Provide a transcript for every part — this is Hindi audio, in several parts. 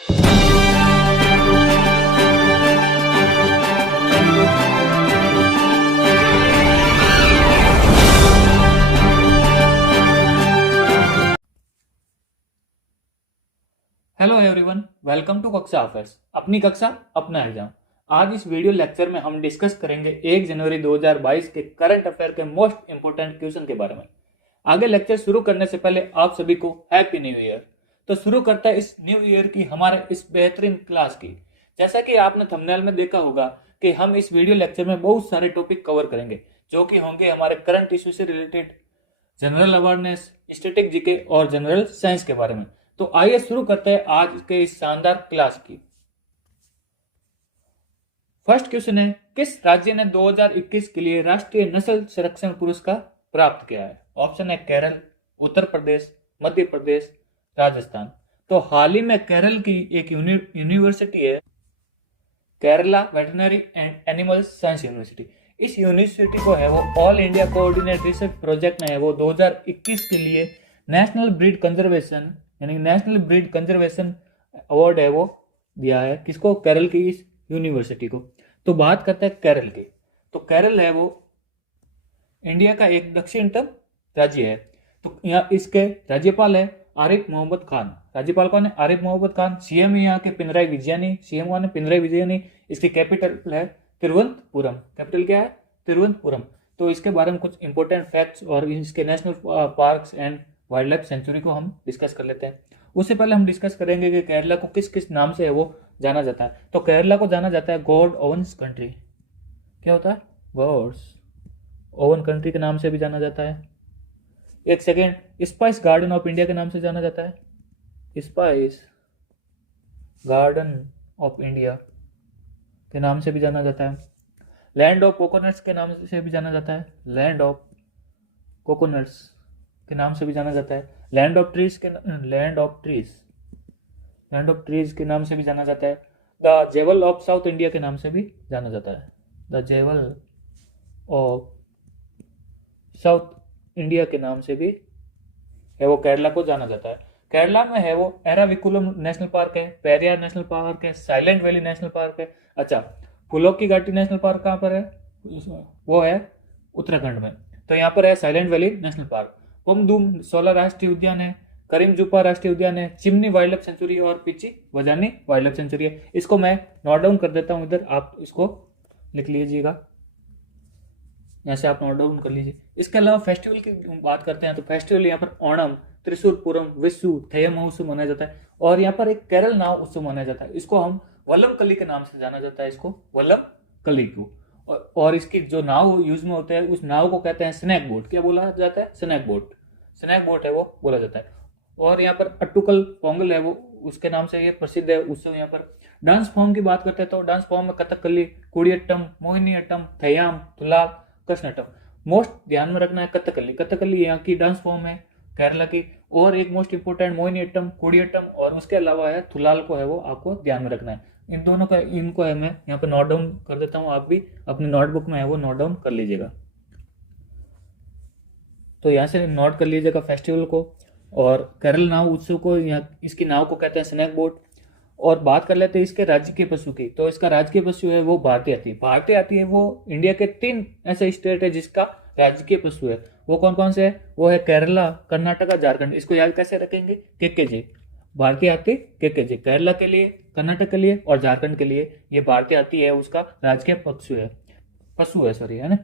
हेलो एवरीवन, वेलकम टू कक्षा अफेयर्स। अपनी कक्षा अपना एग्जाम। आज इस वीडियो लेक्चर में हम डिस्कस करेंगे 1 जनवरी 2022 के करंट अफेयर के मोस्ट इंपोर्टेंट क्वेश्चन के बारे में। आगे लेक्चर शुरू करने से पहले आप सभी को हैप्पी न्यू ईयर। तो शुरू करता है इस न्यू ईयर की हमारे इस बेहतरीन क्लास की। जैसा कि आपने थंबनेल में देखा होगा कि हम इस वीडियो लेक्चर में बहुत सारे टॉपिक कवर करेंगे, जो कि होंगे हमारे करंट इश्यू से related, general awareness, static GK और जनरल साइंस के बारे में। तो आइए शुरू करते हैं आज के इस शानदार क्लास की। फर्स्ट क्वेश्चन है, किस राज्य ने 2021 के लिए राष्ट्रीय नस्ल संरक्षण पुरस्कार प्राप्त किया है? ऑप्शन है केरल, उत्तर प्रदेश, मध्य प्रदेश, राजस्थान। तो हाल ही में केरल की एक यूनिवर्सिटी है, Kerala veterinary and animal science university. इस यूनिवर्सिटी को है वो all India coordinate research project ने है वो 2021 के लिए नेशनल ब्रीड कंजर्वेशन यानी नेशनल ब्रीड कंजर्वेशन अवार्ड है वो दिया है। किसको? केरल की इस यूनिवर्सिटी को। तो बात करते हैं केरल की। तो केरल है वो इंडिया का एक दक्षिणतम राज्य है। तो यहाँ इसके राज्यपाल है आरिफ मोहम्मद खान। राज्यपाल कौन है? आरिफ मोहम्मद खान। सीएम यहाँ के पिनराई विजयनी। सीएम कौन है? पिनराई विजयनी। इसकी कैपिटल है तिरुवनंतपुरम। कैपिटल क्या है? तिरुवनंतपुरम। तो इसके बारे में कुछ इंपॉर्टेंट फैक्ट्स और इसके national parks and wild life sanctuary को हम डिस्कस कर लेते हैं। उससे पहले हम डिस्कस करेंगे कि केरला को किस किस नाम से है वो जाना जाता है। तो केरला को जाना जाता है गॉड ओवन्स कंट्री। क्या होता है? गॉड्स ओवन कंट्री के नाम से भी जाना जाता है। एक second, spice garden of India के नाम से जाना जाता है। स्पाइस गार्डन ऑफ इंडिया के नाम से भी जाना जाता है। लैंड ऑफ कोकोनट्स के नाम से भी जाना जाता है। लैंड ऑफ कोकोनट्स के नाम से भी जाना जाता है। लैंड ऑफ ट्रीज के नाम से भी जाना जाता है। द जेवल ऑफ साउथ इंडिया के नाम से भी जाना जाता है। द जेवल ऑफ साउथ इंडिया के नाम से भी है वो केरला को जाना जाता है। केरला में है वो एराविकुलम नेशनल पार्क है, पेरियार नेशनल पार्क है, साइलेंट वैली नेशनल पार्क है। अच्छा, फूलों की घाटी नेशनल पार्क कहाँ पर है? वो है उत्तराखंड में। तो यहाँ पर है साइलेंट वैली नेशनल पार्क। पुमदुम 16 राष्ट्रीय उद्यान है, करीमजुपा राष्ट्रीय उद्यान है, चिमनी वाइल्ड लाइफ सेंचुरी और peachy Vazhani wild life sanctuary है। इसको मैं नोट डाउन कर देता हूं, इधर आप इसको लिख लीजिएगा, यहाँ से आप नोट डाउन कर लीजिए। इसके अलावा फेस्टिवल की बात करते हैं तो फेस्टिवल यहाँ पर ओणम, त्रिशूरपुरम, विशु, थेयम महोत्सव मनाया जाता है। और यहाँ पर एक केरल नाव उत्सव मनाया जाता है। इसको हम वल्लम कली के नाम से जाना जाता है। इसको वल्लम कली को। और इसकी जो नाव यूज में होते हैं उस नाव को कहते हैं स्नैक बोट। क्या बोला जाता है? Snack boat. स्नैक बोट है वो बोला जाता है। और यहाँ पर अट्टुकल पोंगल है वो उसके नाम से ये प्रसिद्ध है उत्सव। यहाँ पर डांस फॉर्म की बात करते हैं तो डांस फॉर्म में कथकली, कुडियट्टम, मोहिनीअट्टम, थयाम, तुलाल, कृष्णटम। मोस्ट ध्यान में रखना है कथकली। कथकली यहाँ की डांस फॉर्म है केरला की। और एक मोस्ट इंपोर्टेंट मोहिनीअट्टम, कुडियट्टम और उसके अलावा है तुलाल को है वो आपको ध्यान में रखना है। इन दोनों का इनको है मैं यहाँ पे नोट डाउन कर देता हूँ, आप भी अपनी नोटबुक में है वो नोट डाउन कर लीजिएगा। तो यहाँ से नोट कर लीजिएगा फेस्टिवल को। और केरल नाव उत्सव को, यहाँ इसकी नाव को कहते हैं स्नैक बोट। और बात कर लेते हैं इसके राजकीय पशु की। तो इसका राजकीय पशु है वो भारतीय हाथी। भारतीय हाथी है वो इंडिया के 3 ऐसे स्टेट है जिसका राजकीय पशु है। वो कौन कौन से है? वो है केरला, कर्नाटका, झारखंड। इसको याद कैसे रखेंगे? केकेजे। भारतीय हाथी केकेजे केरला के लिए, कर्नाटक के लिए और झारखंड के लिए ये भारतीय हाथी है, उसका राजकीय पशु है सॉरी, है ना।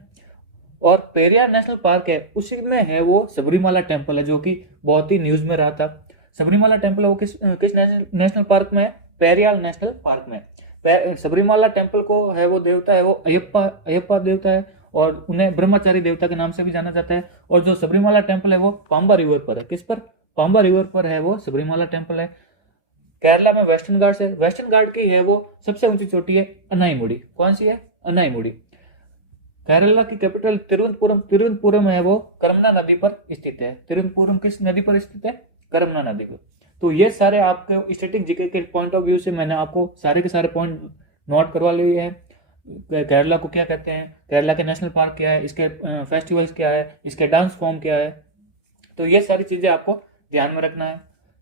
और पेरियार नेशनल पार्क है, उसी में है वो सबरीमाला टेम्पल है, जो कि बहुत ही न्यूज में रहा था। सबरीमाला टेम्पल है वो किस नेशनल पार्क में है? पेरियार नेशनल पार्क में। सबरीमाला टेम्पल को है वो देवता है वो अयप्पा देवता है और उन्हें ब्रह्मचारी देवता के नाम से भी जाना जाता है। और जो सबरीमाला टेम्पल है वो पांबा रिवर पर है। किस पर? पांबा रिवर पर है वो सबरीमाला टेम्पल है। केरला में वेस्टर्न घाट है। वेस्टर्न घाट की है वो सबसे ऊंची चोटी है अनाईमुड़ी। कौन सी है? अनाईमुड़ी। केरला की कैपिटल तिरुवनंतपुरम। तिरुवनंतपुरम है वो करमना नदी पर स्थित है। तिरुवनंतपुरम किस नदी पर स्थित है? करमना नदी पर। तो ये सारे आपके स्टैटिक जीके के पॉइंट ऑफ व्यू से मैंने आपको सारे के सारे पॉइंट नोट करवा लिए हैं। केरला को क्या कहते हैं, केरला के नेशनल पार्क क्या है, इसके फेस्टिवल्स क्या है, इसके डांस फॉर्म क्या है। तो ये सारी चीजें आपको ध्यान में रखना है।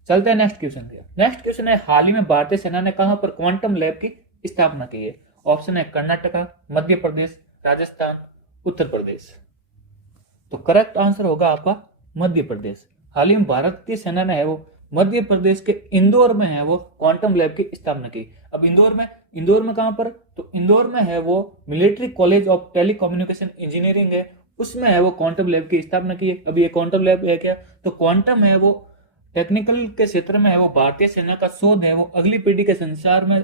चलते हैं नेक्स्ट क्वेश्चन के। नेक्स्ट क्वेश्चन है, हाल ही में भारतीय सेना ने कहां पर क्वांटम लैब की स्थापना की है? ऑप्शन है कर्नाटका, मध्य प्रदेश, राजस्थान, उत्तर प्रदेश। तो करेक्ट आंसर होगा आपका मध्य प्रदेश। हाल ही में भारतीय सेना ने है वो मध्य प्रदेश के इंदौर में है वो क्वांटम लैब की स्थापना की। अब इंदौर में कहां पर? तो इंदौर में है वो military college of telecommunication engineering है, उसमें है वो क्वांटम लैब की स्थापना की है। अब ये क्वांटम लैब है क्या? तो क्वांटम है वो टेक्निकल के क्षेत्र में है वो भारतीय सेना का शोध है वो अगली पीढ़ी के संसार में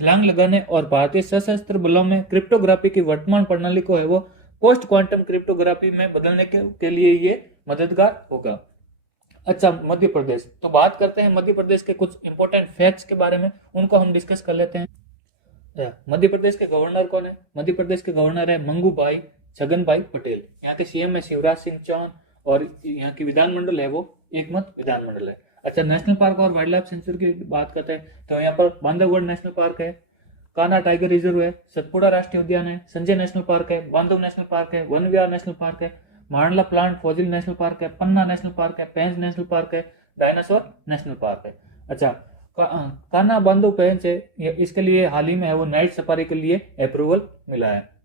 छलांग लगाने और भारतीय सशस्त्र बलों में क्रिप्टोग्राफी की वर्तमान प्रणाली को है वो पोस्ट क्वांटम क्रिप्टोग्राफी में बदलने के लिए ये मददगार होगा। अच्छा, मध्य प्रदेश, तो बात करते हैं मध्य प्रदेश के कुछ इंपॉर्टेंट फैक्ट्स के बारे में, उनको हम डिस्कस कर लेते हैं। मध्य प्रदेश के गवर्नर कौन है? मध्य प्रदेश के गवर्नर है मंगू भाई छगन भाई पटेल। यहाँ के सीएम है शिवराज सिंह चौहान और यहाँ की विधानमंडल है वो एकमत विधानमंडल है। अच्छा, नेशनल पार्क और वाइल्ड लाइफ सेंचुरी की बात करते हैं तो यहाँ पर बांधवगढ़ नेशनल पार्क है, कान्हा टाइगर रिजर्व है, सतपुड़ा राष्ट्रीय उद्यान है, संजय नेशनल पार्क है, बांधव नेशनल पार्क है, वन विहार नेशनल पार्क है, मांडला प्लांट फॉजिल नेशनल पार्क है, पन्ना नेशनल पार्क है, पेंच नेशनल पार्क है, डायनासोर नेशनल पार्क है। अच्छा, कान्हा बांधव पेंच है, इसके लिए हाल ही में है वो नाइट सफारी के लिए अप्रूवल मिला है।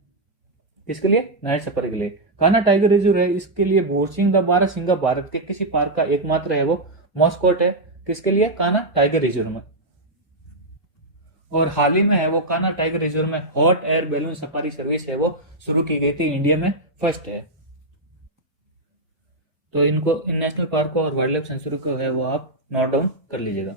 किसके लिए? नाइट सफारी के लिए। कान्हा टाइगर रिजर्व है, इसके लिए भोरसिंह द बारहसिंगा भारत के किसी पार्क का एकमात्र है वो मॉस्कोट है। किसके लिए? कान्हा टाइगर रिजर्व में। और हाल ही में है वो कान्हा टाइगर रिजर्व में hot air balloon safari service है वो शुरू की गई थी, इंडिया में फर्स्ट है। तो इनको इन नेशनल पार्क को और वाइल्ड लाइफ सेंचुरी को है वो आप नोट डाउन कर लीजिएगा।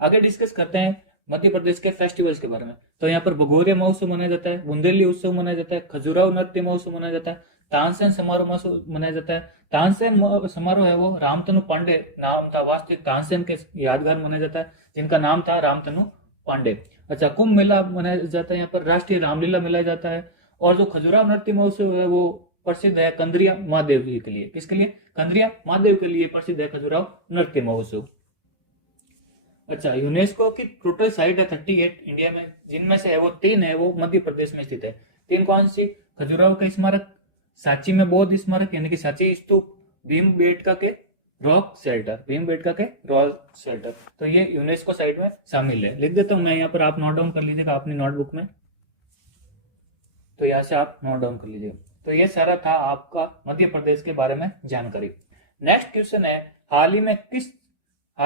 आगे डिस्कस करते हैं मध्य प्रदेश के फेस्टिवल्स के बारे में। तो यहाँ पर भगोरिया महोत्सव मनाया जाता है, बुंदेली उत्सव मनाया जाता है, खजुराहो नृत्य महोत्सव मनाया जाता है, तानसेन समारोह महोत्सव मनाया जाता है। तानसेन समारोह है वो रामतनु पांडे नाम था वास्तविक तानसेन के यादगार मनाया जाता है, जिनका नाम था रामतनु पांडे। अच्छा, कुंभ मेला मनाया जाता है, यहाँ पर राष्ट्रीय रामलीला मनाया जाता है। और जो खजुराहो नृत्य महोत्सव है वो प्रसिद्ध है कंद्रिया महादेव के लिए। किसके लिए? कंद्रिया महादेव के लिए प्रसिद्ध है खजुराहो नृत्य महोत्सव। अच्छा, यूनेस्को की टोटल साइट है 38 इंडिया में, जिनमें से है वो 3 है वो मध्य प्रदेश में स्थित है। 3 कौन सी? खजुराहो का स्मारक, सांची में बौद्ध स्मारक यानी कि सांची स्तूप, भीमबेटका के रॉक शेल्टर, तो ये यूनेस्को साइट में शामिल है। लिख देता हूं मैं यहाँ पर, आप नोट डाउन कर लीजिएगा अपनी नोटबुक में। तो यहाँ से आप नोट डाउन कर लीजिएगा। तो ये सारा था आपका मध्य प्रदेश के बारे में जानकारी। नेक्स्ट क्वेश्चन है, हाल ही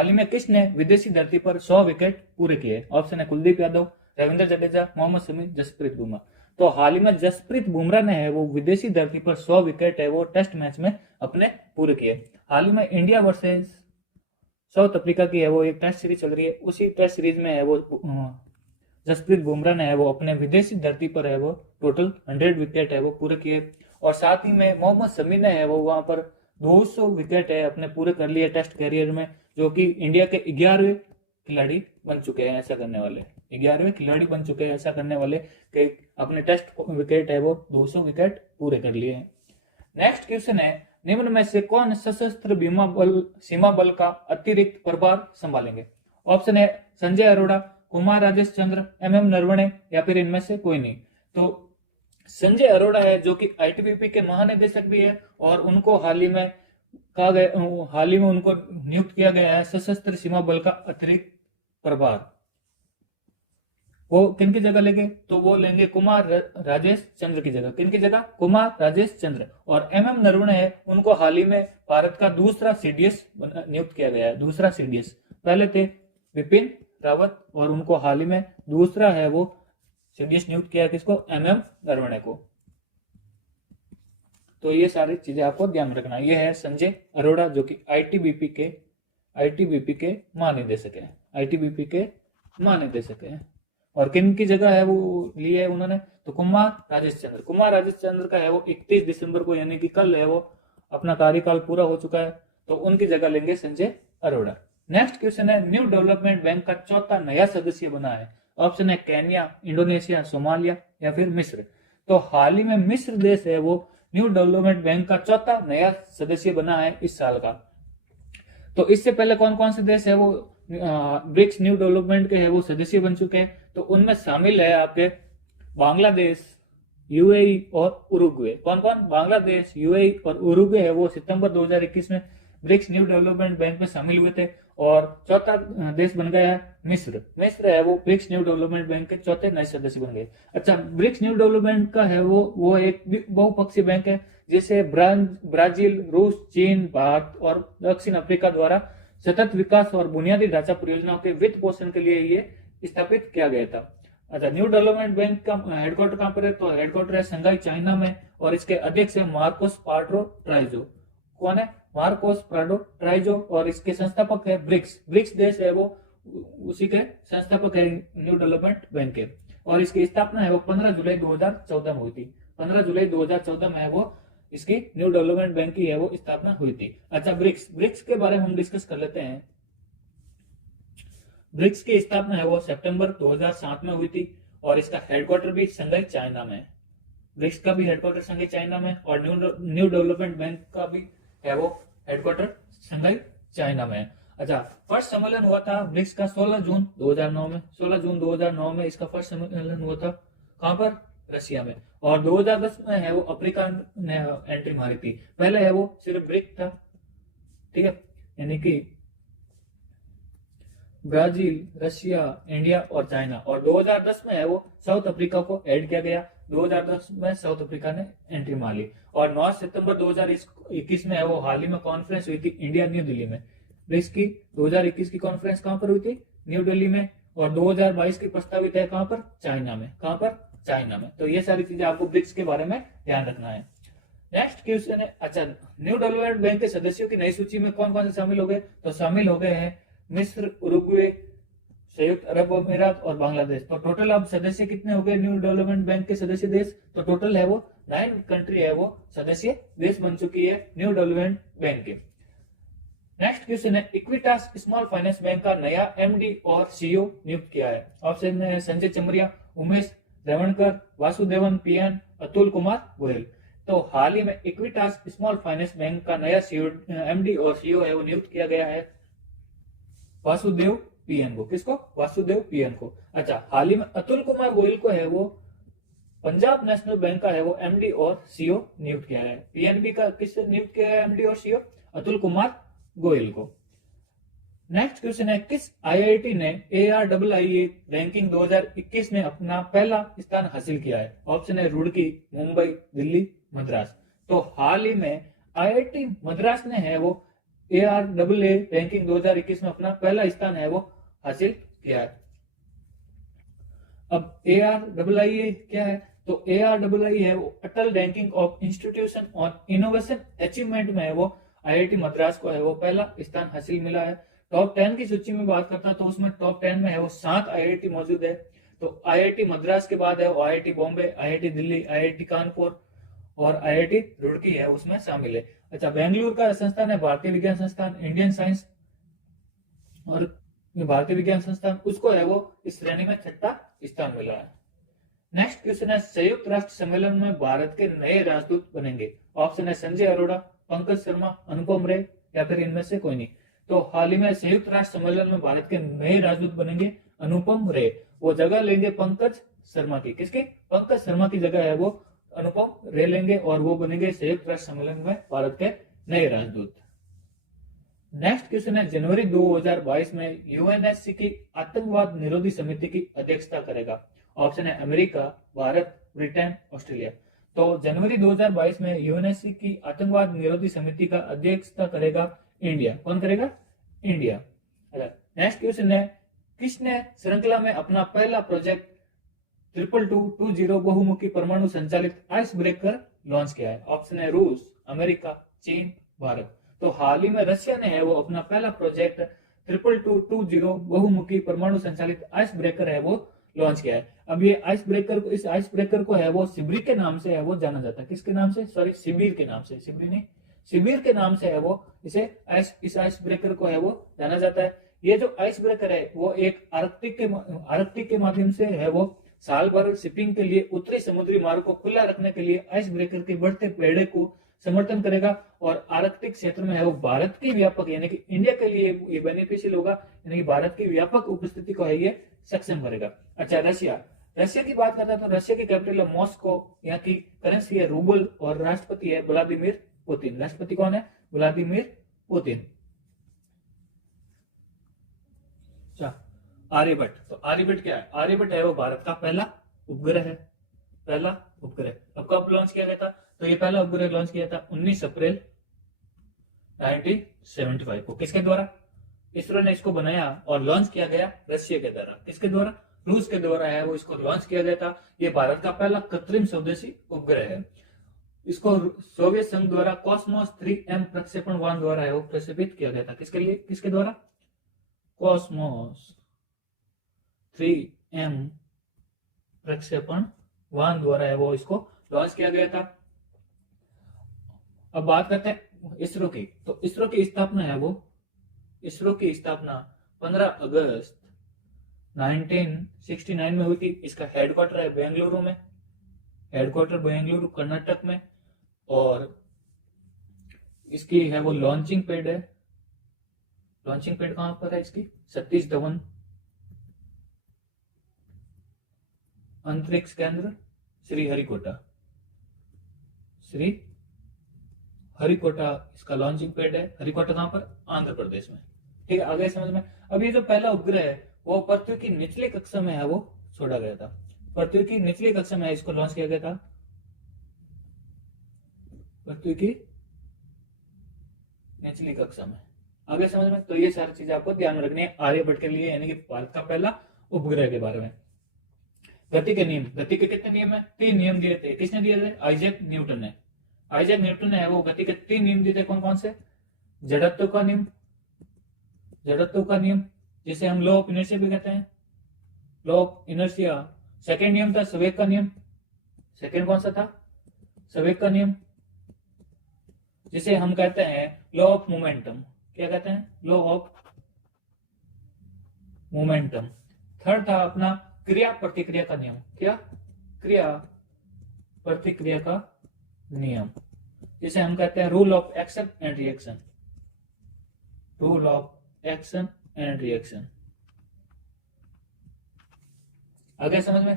में किसने विदेशी धरती पर 100 विकेट पूरे किए? ऑप्शन है कुलदीप यादव, रविंद्र जडेजा, मोहम्मद शमी, जसप्रीत बुमराह। तो हाल ही में जसप्रीत बुमराह ने है वो विदेशी धरती पर 100 विकेट है वो टेस्ट मैच में अपने पूरे किए। हाल ही में इंडिया वर्सेस साउथ अफ्रीका की है वो एक टेस्ट सीरीज चल रही है, उसी टेस्ट सीरीज में है वो जसप्रीत बुमराह ने है वो अपने विदेशी धरती पर है वो टोटल 100 विकेट है वो पूरे किए। और साथ ही में मोहम्मद शमी ने है वो वहां पर 200 विकेट है अपने पूरे कर लिए टेस्ट कैरियर में, जो कि इंडिया के 11वें खिलाड़ी बन चुके हैं ऐसा करने वाले, 11वें खिलाड़ी बन चुके हैं ऐसा करने वाले कि अपने टेस्ट विकेट है वो 200 विकेट पूरे कर लिए हैं। नेक्स्ट क्वेश्चन है, निम्न में से कौन सशस्त्र सीमा बल का अतिरिक्त प्रभार संभालेंगे? ऑप्शन है संजय अरोड़ा, कुमार राजेश चंद्र, एमएम नरवणे, या फिर इनमें से कोई नहीं। तो संजय अरोड़ा है जो कि आईटीबीपी के महानिदेशक भी है और उनको हाल ही में उनको नियुक्त किया गया है सशस्त्र सीमा बल का अतिरिक्त प्रभार। वो किनकी जगह लेंगे? तो वो लेंगे कुमार राजेश चंद्र की जगह। किनकी जगह? कुमार राजेश चंद्र। और एमएम नरवणे है, उनको हाल ही में भारत का दूसरा सीडीएस नियुक्त किया गया है, दूसरा सीडीएस। पहले थे विपिन रावत और उनको हाल ही में दूसरा है वो सीडीएस नियुक्त किया, किसको? एमएम नरवणे को। तो ये सारी चीजें आपको ध्यान रखना। ये है संजय अरोड़ा जो कि आईटीबीपी के महानिदेशक है। और किन की जगह है वो लिए है उन्होंने? तो कुमार राजेश चंद्र का है वो 31 दिसंबर को यानी कि कल है वो अपना कार्यकाल पूरा हो चुका है, तो उनकी जगह लेंगे संजय अरोड़ा। नेक्स्ट क्वेश्चन है, न्यू डेवलपमेंट बैंक का चौथा नया सदस्य बना है। ऑप्शन है केन्या, इंडोनेशिया, सोमालिया, या फिर मिस्र। तो हाल ही में मिस्र देश है वो न्यू डेवलपमेंट बैंक का चौथा नया सदस्य बना है इस साल का। तो इससे पहले कौन कौन से देश है वो ब्रिक्स न्यू डेवलपमेंट के है वो सदस्य बन चुके हैं? तो उनमें शामिल है आपके बांग्लादेश, यूएई और उरुग्वे। कौन कौन? बांग्लादेश, यूएई और उरुग्वे है वो सितंबर 2021 में ब्रिक्स न्यू डेवलपमेंट बैंक में शामिल हुए थे। और चौथा देश बन गया है मिस्र। मिस्र है वो ब्रिक्स न्यू डेवलपमेंट बैंक के चौथे नए सदस्य बन गए। अच्छा, ब्रिक्स न्यू डेवलपमेंट का है वो एक बहुपक्षीय बैंक है जिसे ब्राजील, रूस, चीन, भारत और दक्षिण अफ्रीका द्वारा सतत विकास और बुनियादी ढांचा परियोजनाओं के वित्त पोषण के लिए ये स्थापित किया गया था। अच्छा, न्यू डेवलपमेंट बैंक का हेडक्वार्टर कहां पर है? तो हेडक्वार्टर है शंघाई, चाइना में, और इसके अध्यक्ष है मार्कोस पार्डो ट्राइजो। कौन है? Marcos Prado ट्राइजो। और इसके संस्थापक है ब्रिक्स। ब्रिक्स देश है वो उसी के संस्थापक है न्यू डेवलपमेंट बैंक के। और इसकी स्थापना है वो 15 जुलाई 2014 में हुई थी। 15 जुलाई 2014 में है वो इसकी न्यू डेवलपमेंट बैंक की है वो स्थापना हुई थी। अच्छा, ब्रिक्स के बारे में हम डिस्कस कर लेते हैं। ब्रिक्स की स्थापना है वो सितंबर 2007 में हुई थी और इसका हेडक्वार्टर भी शंघाई, चाइना में। ब्रिक्स का भी हेडक्वार्टर शंघाई, चाइना में, और न्यू डेवलपमेंट बैंक का भी है वो हेडक्वार्टर शंघाई, चाइना में। अच्छा, फर्स्ट सम्मेलन हुआ था ब्रिक्स का 16 जून 2009 में। 16 जून 2009 में इसका फर्स्ट सम्मेलन हुआ था। कहां पर? रशिया में। और 2010 में है वो अफ्रीका ने एंट्री मारी थी। पहले है वो सिर्फ ब्रिक था, ठीक है, यानी कि ब्राजील, रशिया, इंडिया और चाइना। और 2010 में है वो साउथ अफ्रीका को ऐड किया गया। 2010 में साउथ अफ्रीका ने एंट्री मार ली। और 9 सितंबर 2021 में है वो हाल ही में कॉन्फ्रेंस हुई थी इंडिया, न्यू दिल्ली में। ब्रिक्स की 2021 की कॉन्फ्रेंस कहां पर हुई थी? न्यू दिल्ली में। और 2022 की प्रस्तावित है कहां पर? चाइना में। कहां पर? चाइना में। तो ये सारी चीजें आपको ब्रिक्स के बारे में ध्यान रखना है। नेक्स्ट क्वेश्चन है, अच्छा, न्यू डेवलपमेंट बैंक के सदस्यों की नई सूची में कौन कौन से शामिल हो गए? तो शामिल हो गए हैं मिस्र, उरुग्वे, संयुक्त अरब अमीरात और बांग्लादेश। तो टोटल अब सदस्य कितने हो गए न्यू डेवलपमेंट बैंक के सदस्य देश? तो टोटल है वो 9 कंट्री है वो सदस्य देश बन चुकी है न्यू डेवलपमेंट बैंक के। नेक्स्ट क्वेश्चन है, इक्विटास स्मॉल फाइनेंस बैंक का नया एमडी और सीईओ नियुक्त किया है। ऑप्शन में है संजय चमरिया, उमेश रेवणकर, वासुदेवन पीएन, अतुल कुमार गोयल। तो हाल ही में इक्विटास स्मॉल फाइनेंस बैंक का नया एमडी और सीईओ है वो नियुक्त किया गया है वासुदेव पीएन को। किसको? वासुदेव पीएन को। अच्छा, हाल ही में अतुल कुमार गोयल को है वो पंजाब नेशनल बैंक का है वो एमडी और सीईओ नियुक्त किया है। पीएनबी का किस नियुक्त किया है एमडी और सीईओ? अतुल कुमार गोयल को। नेक्स्ट क्वेश्चन है, किस आईआईटी ने ARIIA रैंकिंग 2021 में अपना पहला स्थान हासिल किया है? ऑप्शन है रुड़की, मुंबई, दिल्ली, मद्रास। तो हाल ही में आईआईटी मद्रास ने है वो ARIIA रैंकिंग 2021 में अपना पहला स्थान है वो हासिल किया है। अब ARIIA क्या है? तो ARIIA है वो Atal ranking of institution on innovation achievement में है वो आईआईटी मद्रास को है वो पहला स्थान हासिल मिला है। टॉप 10 की सूची में बात करता तो उसमें टॉप 10 में है वो 7 आईआईटी मौजूद है। तो आईआईटी मद्रास के बाद है वो IIT Bombay, IIT Delhi, IIT Kanpur और आईआईटी रुड़की है उसमें शामिल है। अच्छा, बेंगलुरु का संस्थान है भारतीय विज्ञान संस्थान, इंडियन साइंस और भारतीय विज्ञान संस्थान, उसको है वो इस श्रेणी में 6ठा स्थान मिला है। नेक्स्ट क्वेश्चन है, संयुक्त राष्ट्र सम्मेलन में भारत के नए राजदूत बनेंगे। ऑप्शन है संजय अरोड़ा, पंकज शर्मा, अनुपम रे या फिर इनमें से कोई नहीं। तो हाल ही में संयुक्त राष्ट्र सम्मेलन में भारत के नए राजदूत बनेंगे अनुपम रे। वो जगह लेंगे पंकज शर्मा की। किसकी? पंकज शर्मा की जगह है वो अनुपम रे लेंगे और वो बनेंगे संयुक्त राष्ट्र सम्मेलन में भारत के नए राजदूत। नेक्स्ट क्वेश्चन है, जनवरी 2022 में यूएनएससी की आतंकवाद निरोधी समिति की अध्यक्षता करेगा। ऑप्शन है अमेरिका, भारत, ब्रिटेन, ऑस्ट्रेलिया। तो जनवरी 2022 में यूएनएससी की आतंकवाद निरोधी समिति का अध्यक्षता करेगा इंडिया। कौन करेगा? इंडिया। नेक्स्ट क्वेश्चन है, किसने श्रृंखला में अपना पहला प्रोजेक्ट 2220 बहुमुखी परमाणु संचालित आइस ब्रेकर लॉन्च किया है? ऑप्शन है रूस, अमेरिका, चीन, भारत। तो हाल ही में रशिया ने है वो अपना पहला प्रोजेक्ट 2220 बहुमुखी परमाणु संचालित आइस ब्रेकर है वो लॉन्च किया है। अब ये इस आइस ब्रेकर को है वो सिबिर के नाम से है वो जाना जाता है। किसके नाम से? सॉरी, सिबिर के नाम से, सिबिर नहीं, सिबिर के नाम से है वो इस आइस ब्रेकर को है वो जाना जाता है। ये जो आइस ब्रेकर है वो एक आर्कटिक के माध्यम से है वो साल भर शिपिंग के लिए उत्तरी समुद्री मार्ग को खुला रखने के लिए आइस ब्रेकर के बढ़ते बेड़े को समर्थन करेगा और आर्कटिक क्षेत्र में है वो भारत की व्यापक, यानी कि इंडिया के लिए ये बेनिफिशियल होगा, यानी कि भारत की व्यापक उपस्थिति को है ये सक्षम करेगा। अच्छा, रशिया की बात करता है तो रशिया की कैपिटल है मॉस्को, यहाँ की करेंसी है रूबल और राष्ट्रपति है व्लादिमीर पुतिन। राष्ट्रपति कौन है? Vladimir Putin. आर्यभट्ट। तो आर्यभट्ट क्या है? आर्यभट्ट है वो भारत का पहला उपग्रह है, पहला उपग्रह। अब कब लॉन्च किया गया था? तो ये पहला उपग्रह लॉन्च किया था 19 अप्रैल 1975 को। किसके द्वारा? इसरो ने इसको बनाया और लॉन्च किया गया रशिया के द्वारा। किसके द्वारा? रूस के द्वारा है वो इसको लॉन्च किया गया था। ये भारत का पहला कृत्रिम स्वदेशी उपग्रह है। इसको सोवियत संघ द्वारा कॉस्मोस 3M प्रक्षेपण वाहन द्वारा है वो प्रक्षेपित किया गया था। किसके लिए? किसके द्वारा? कॉस्मोस 3M प्रक्षेपण वाहन द्वारा है वो इसको लॉन्च किया गया था। अब बात करते हैं इसरो की। तो इसरो की स्थापना है वो, इसरो की स्थापना 15 अगस्त 1969 में हुई थी। इसका हेडक्वार्टर है बेंगलुरु में, हेडक्वार्टर बेंगलुरु कर्नाटक में। और इसकी है वो लॉन्चिंग पैड है, लॉन्चिंग पैड कहां पर है इसकी? सतीश धवन अंतरिक्ष केंद्र श्रीहरिकोटा, श्रीहरिकोटा इसका लॉन्चिंग पैड है। हरिकोटा कहां पर? आंध्र प्रदेश में। ठीक है, आगे समझ में। अब ये जो पहला उपग्रह है वो पृथ्वी की निचली कक्षा में है वो छोड़ा गया था, पृथ्वी की निचली कक्षा में इसको लॉन्च किया गया था, पृथ्वी की निचली कक्षा में। आगे समझ में। तो ये सारी चीजें आपको ध्यान में रखनी है आर्यभट्ट के लिए, यानी कि भारत का पहला उपग्रह के बारे में। गति के नियम, गति के कितने नियम है? 3 नियम दिए थे। किसने दिए थे? आइजैक न्यूटन ने। आइजैक न्यूटन ने है वो गति के 3 नियम दिए थे। कौन कौन से? जड़त्व का नियम, जड़त्व का नियम जिसे हम लॉ ऑफ इनर्शिया भी कहते हैं, लॉ ऑफ इनर्शिया। सेकेंड नियम था संवेग का नियम। सेकेंड कौन सा था? संवेग का नियम, जिसे हम कहते हैं लॉ ऑफ मोमेंटम। क्या कहते हैं? Law of momentum. थर्ड था अपना क्रिया प्रतिक्रिया का नियम। क्या? क्रिया प्रतिक्रिया का नियम, जिसे हम कहते हैं rule of action and reaction, rule of action and reaction. आगे समझ में।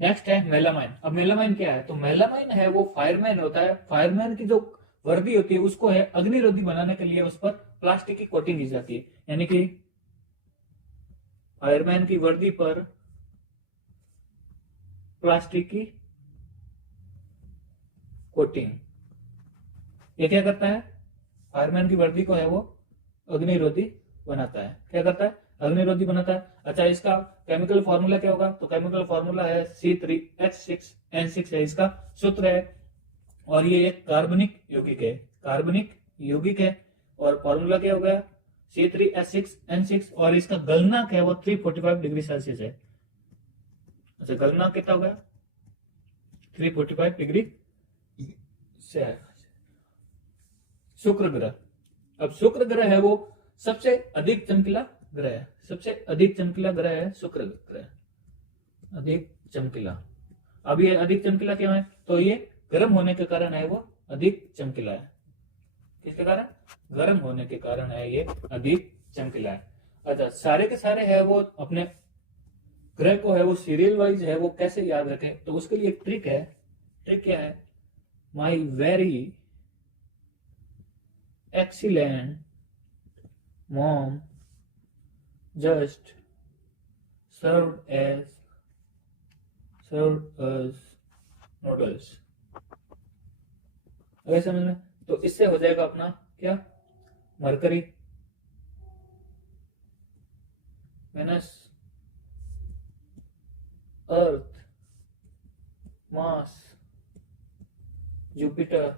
नेक्स्ट है मेलामाइन। अब मेलामाइन क्या है? तो मेलामाइन है वो फायरमैन होता है। फायरमैन की जो वर्दी होती है उसको है अग्निरोधी बनाने के लिए उस पर प्लास्टिक की कोटिंग की जाती है, यानी कि फायरमैन की वर्दी पर प्लास्टिक की कोटिंग। ये क्या करता है? फायरमैन की वर्दी को है वो अग्निरोधी बनाता है। क्या करता है? अग्निरोधी बनाता है। अच्छा, इसका केमिकल फॉर्मूला क्या होगा? तो केमिकल फॉर्मूला है C3H6N6 है इसका सूत्र है। और ये एक कार्बनिक यौगिक है, कार्बनिक यौगिक है। और फॉर्मूला क्या हो गया? C3H6N6। और इसका गलनांक है वो 345 डिग्री सेल्सियस है। अच्छा, गलनांक कितना हो गया? 345 डिग्री से। शुक्र ग्रह। अब शुक्र ग्रह है वो सबसे अधिक चमकीला ग्रह है, सबसे अधिक चमकीला ग्रह है शुक्र ग्रह, अधिक चमकीला। अब ये अधिक चमकीला क्यों है? तो ये गर्म होने के कारण है वो अधिक चमकीला है। किसके कारण? गर्म होने के कारण है ये अधिक चमकीला है। अच्छा, सारे के सारे है वो अपने ग्रह को है वो सीरियल वाइज है वो कैसे याद रखें? तो उसके लिए एक ट्रिक है। ट्रिक क्या है? My very excellent mom just served as noodles। अगर समझ में। तो इससे हो जाएगा अपना क्या? Mercury, Venus, Earth, Mars, Jupiter,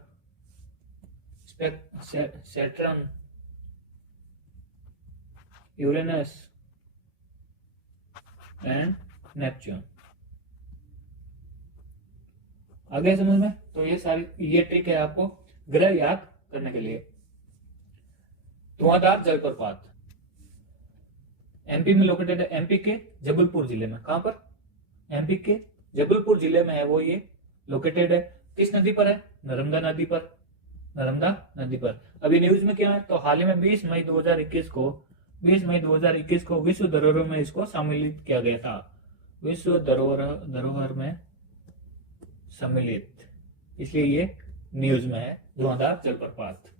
Saturn, Uranus and Neptune. आगे समझ में। तो ये सारी ये ट्रिक है आपको ग्रह याद करने के लिए। धुआंधार जलप्रपात एमपी में लोकेटेड है, एमपी के जबलपुर जिले में। कहां पर? एमपी के जबलपुर जिले में है वो ये लोकेटेड है। किस नदी पर है? नर्मदा नदी पर, नर्मदा नदी पर। अभी न्यूज में क्या है? तो हाल ही में 20 मई 2021 को विश्व धरोहर में इसको सम्मिलित किया गया था, विश्व धरोहर में सम्मिलित, इसलिए ये न्यूज में है धुआंधार जलप्रपात।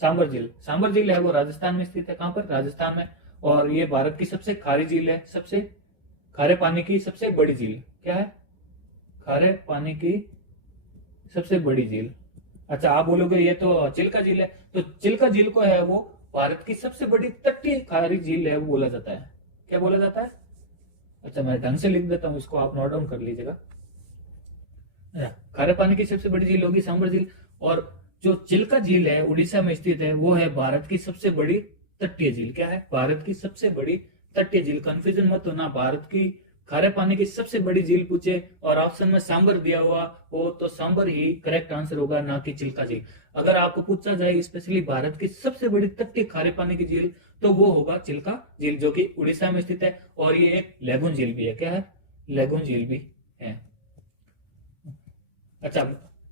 सांबर झील, सांबर झील है वो राजस्थान में स्थित है। कहां पर? राजस्थान में। और ये भारत की सबसे खारी झील है, सबसे खारे पानी की सबसे बड़ी झील क्या है? खारे पानी की सबसे बड़ी झील। अच्छा, आप बोलोगे ये तो चिल्का झील है, तो चिल्का झील को है वो भारत की सबसे बड़ी तटीय खारी झील है वो बोला जाता है। क्या बोला जाता है? अच्छा, मैं ढंग से लिख देता हूं, इसको आप नोट डाउन कर लीजिएगा। खारे पानी की सबसे बड़ी झील होगी सांबर झील, और जो चिल्का झील है उड़ीसा में स्थित है वो है भारत की सबसे बड़ी तटीय झील। क्या है? भारत की सबसे बड़ी तटीय झील। कंफ्यूजन मत होना, भारत की खारे पानी की सबसे बड़ी झील पूछे और ऑप्शन में सांबर दिया हुआ हो तो सांबर ही करेक्ट आंसर होगा, ना कि चिल्का झील। अगर आपको पूछा जाए स्पेशली भारत की सबसे बड़ी तटीय खारे पानी की झील तो वो होगा चिल्का झील, जो कि उड़ीसा में स्थित है, और ये एक लैगून झील भी है। क्या है? लैगून झील भी है। अच्छा,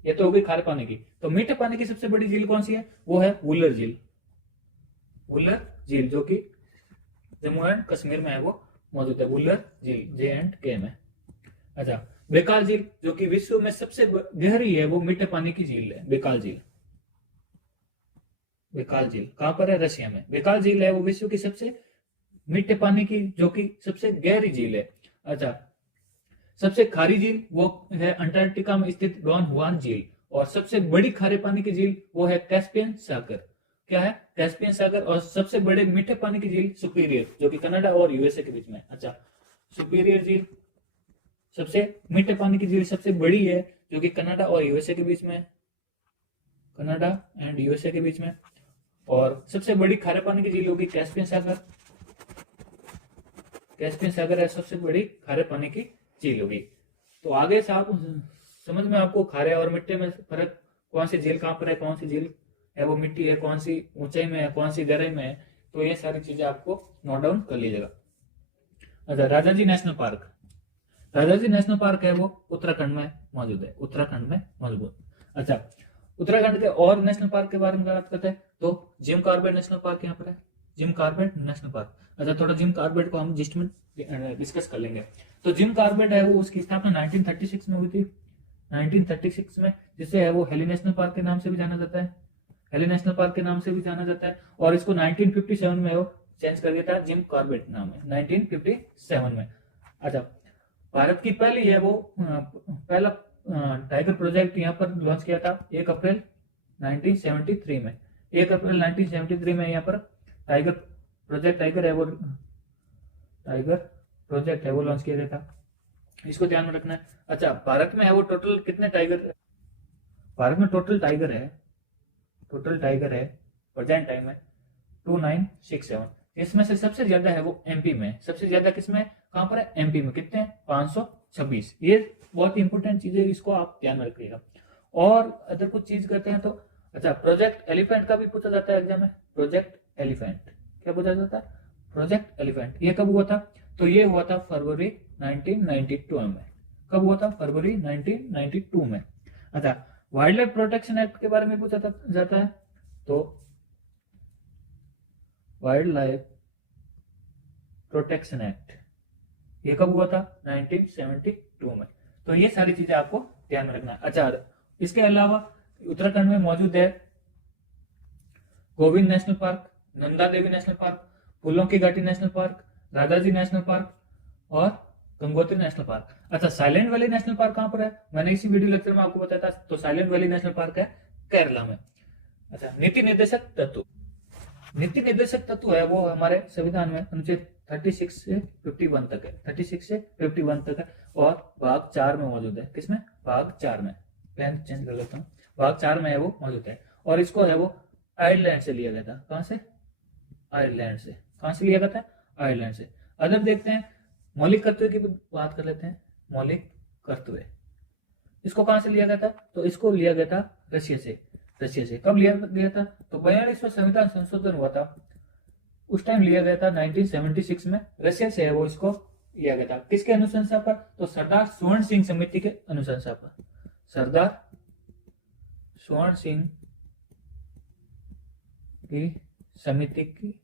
ये तो हो गई खारे पानी की। तो मीठे पानी की सबसे बड़ी झील कौन सी है? वो है वुलर झील। वुलर झील जो कि जम्मू एंड कश्मीर में है वो मौजूद है, वुलर झील J&K में। अच्छा, बेकाल झील जो कि विश्व में सबसे गहरी है वो मीठे पानी की झील है, बेकाल झील। बेकाल झील कहां पर है? रशिया में। बेकाल झील है वो विश्व की सबसे मीठे पानी की जो कि सबसे गहरी झील है। अच्छा, सबसे खारी झील वो है अंटार्कटिका में स्थित डॉन हुआन झील, और सबसे बड़ी खारे पानी की झील वो है कैस्पियन सागर। क्या है? कैस्पियन सागर। और सबसे बड़े मीठे पानी की झील सुपीरियर जो कि कनाडा और यूएसए के बीच में। अच्छा, सुपीरियर झील सबसे मीठे पानी की झील सबसे बड़ी है जो कि कनाडा और यूएसए के बीच में, कनाडा एंड यूएसए के बीच में। और सबसे बड़ी खारे पानी की झील होगी कैस्पियन सागर। कैस्पियन सागर है सबसे बड़ी खारे पानी की झील होगी। तो आगे से आप समझ में आपको खारे और मिट्टी में फर्क, कौन सी झील कहां पर है, कौन सी झील है वो मिट्टी है, कौन सी ऊंचाई में है, कौन सी गहराई में है, तो ये सारी चीजें आपको नोट डाउन कर लीजिएगा। अच्छा, Rajaji national park. Rajaji national park है वो उत्तराखंड में मौजूद है, उत्तराखंड में मौजूद। अच्छा, उत्तराखंड के और नेशनल पार्क के बारे में बात करते हैं तो जिम कॉर्बेट नेशनल पार्क यहाँ पर है, जिम कॉर्बेट नेशनल पार्क। अच्छा, थोड़ा जिम कॉर्बेट को हम जिस्ट में डिस्कस कर लेंगे। तो जिम कॉर्बेट है वो उसकी स्थापना 1936 में हुई थी, 1936 में, जिसे है वो हेली नेशनल पार्क के नाम से भी जाना जाता है, हेली नेशनल पार्क के नाम से भी जाना जाता है। और इसको 1957 में वो चेंज कर दिया था, जिम कॉर्बेट नाम है 1957 में। अच्छा, भारत की पहली है वो पहला टाइगर प्रोजेक्ट यहाँ पर लॉन्च किया था 1 अप्रैल 1973 में। 1 अप्रैल 1973 में यहाँ पर टाइगर प्रोजेक्ट, टाइगर प्रोजेक्ट है वो लॉन्च किया गया था, इसको ध्यान में रखना है। अच्छा, भारत में है वो टोटल कितने टाइगर? भारत में टोटल टाइगर है प्रेजेंट टाइम में 2967। इसमें से सबसे ज्यादा है वो एमपी में। सबसे ज्यादा किसमें, कहां पर है? एमपी में। कितने हैं? 526। ये बहुत इंपॉर्टेंट चीज है, इसको आप ध्यान में रखिएगा। और अगर कुछ चीज करते हैं तो अच्छा, प्रोजेक्ट एलिफेंट का भी पूछा जाता है एग्जाम में। प्रोजेक्ट एलिफेंट क्या पूछा जाता है? Project elephant. ये कब हुआ था? तो ये हुआ था फरवरी 1992 में। कब हुआ था? फरवरी 1992 में। अच्छा, वाइल्ड लाइफ प्रोटेक्शन एक्ट के बारे में पूछा जाता है तो वाइल्ड लाइफ प्रोटेक्शन एक्ट ये कब हुआ था? 1972 में। तो ये सारी चीजें आपको ध्यान में रखना है। अच्छा, इसके अलावा उत्तराखंड में मौजूद है Govind national park, Nanda Devi national park, फूलों की घाटी national park, Rajaji national park और गंगोत्री नेशनल पार्क। अच्छा, साइलेंट वैली नेशनल पार्क कहां पर है? मैंने इसी वीडियो लेक्चर में आपको बताया था। तो साइलेंट वैली नेशनल पार्क है केरला में। अच्छा, नीति निर्देशक तत्व। नीति निर्देशक तत्व है वो हमारे संविधान में अनुच्छेद 36 से 51 तक है, 36 से 51 तक है, और भाग 4 में मौजूद है। किसमें? भाग 4 में। पेन चेंज कर लेता हूँ। भाग 4 में है वो मौजूद है, और इसको है वो आयरलैंड से लिया गया था। कहां से? आयरलैंड से। कहां से लिया गया था? आयरलैंड से। अदर देखते हैं, मौलिक कर्तव्य की बात कर लेते हैं। मौलिक कर्तव्य इसको कहां से लिया गया था? तो इसको लिया गया था रशिया से। रशिया से कब लिया गया था? तो 42वां संविधान संशोधन हुआ था, उस टाइम लिया गया था 1976 में। रशिया से है वो इसको लिया गया था। किसके अनुशंसा पर? तो सरदार स्वर्ण सिंह समिति के अनुशंसा पर। सरदार स्वर्ण सिंह की समिति की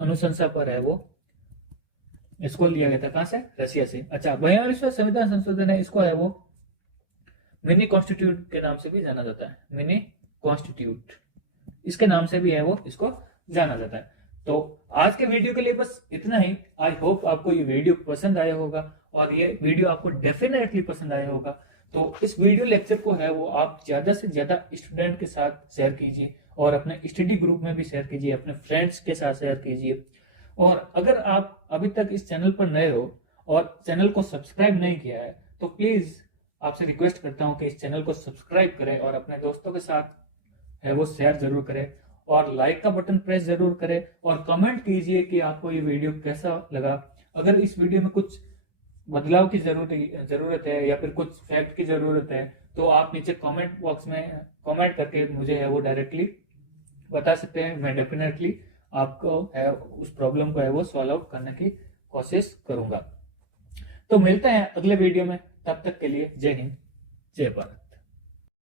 अनुशंसा पर है वो इसको लिया गया था। कहां से? रशिया से। अच्छा, 42वां संविधान संशोधन है, इसको है वो मिनी कॉन्स्टिट्यूट के नाम से भी जाना जाता है। मिनी कॉन्स्टिट्यूट इसके नाम से भी है वो इसको जाना जाता है। तो आज के वीडियो के लिए बस इतना ही। आई होप आपको ये वीडियो पसंद आया होगा और ये वीडियो आपको डेफिनेटली पसंद आया होगा। तो इस वीडियो लेक्चर को है वो आप ज्यादा से ज्यादा स्टूडेंट के साथ शेयर कीजिए और अपने स्टडी ग्रुप में भी शेयर कीजिए, अपने फ्रेंड्स के साथ शेयर कीजिए। और अगर आप अभी तक इस चैनल पर नए हो और चैनल को सब्सक्राइब नहीं किया है तो प्लीज आपसे रिक्वेस्ट करता हूं कि इस चैनल को सब्सक्राइब करें और अपने दोस्तों के साथ है वो शेयर जरूर करें और लाइक का बटन प्रेस जरूर करें और कमेंट कीजिए कि आपको ये वीडियो कैसा लगा। अगर इस वीडियो में कुछ बदलाव की जरूरत है या फिर कुछ फैक्ट की जरूरत है तो आप नीचे कमेंट बॉक्स में कमेंट करके मुझे है वो डायरेक्टली बता सकते हैं। मैं डेफिनेटली आपको है उस प्रॉब्लम को है वो सॉल्व आउट करने की कोशिश करूंगा। तो मिलते हैं अगले वीडियो में, तब तक के लिए जय हिंद जय भारत।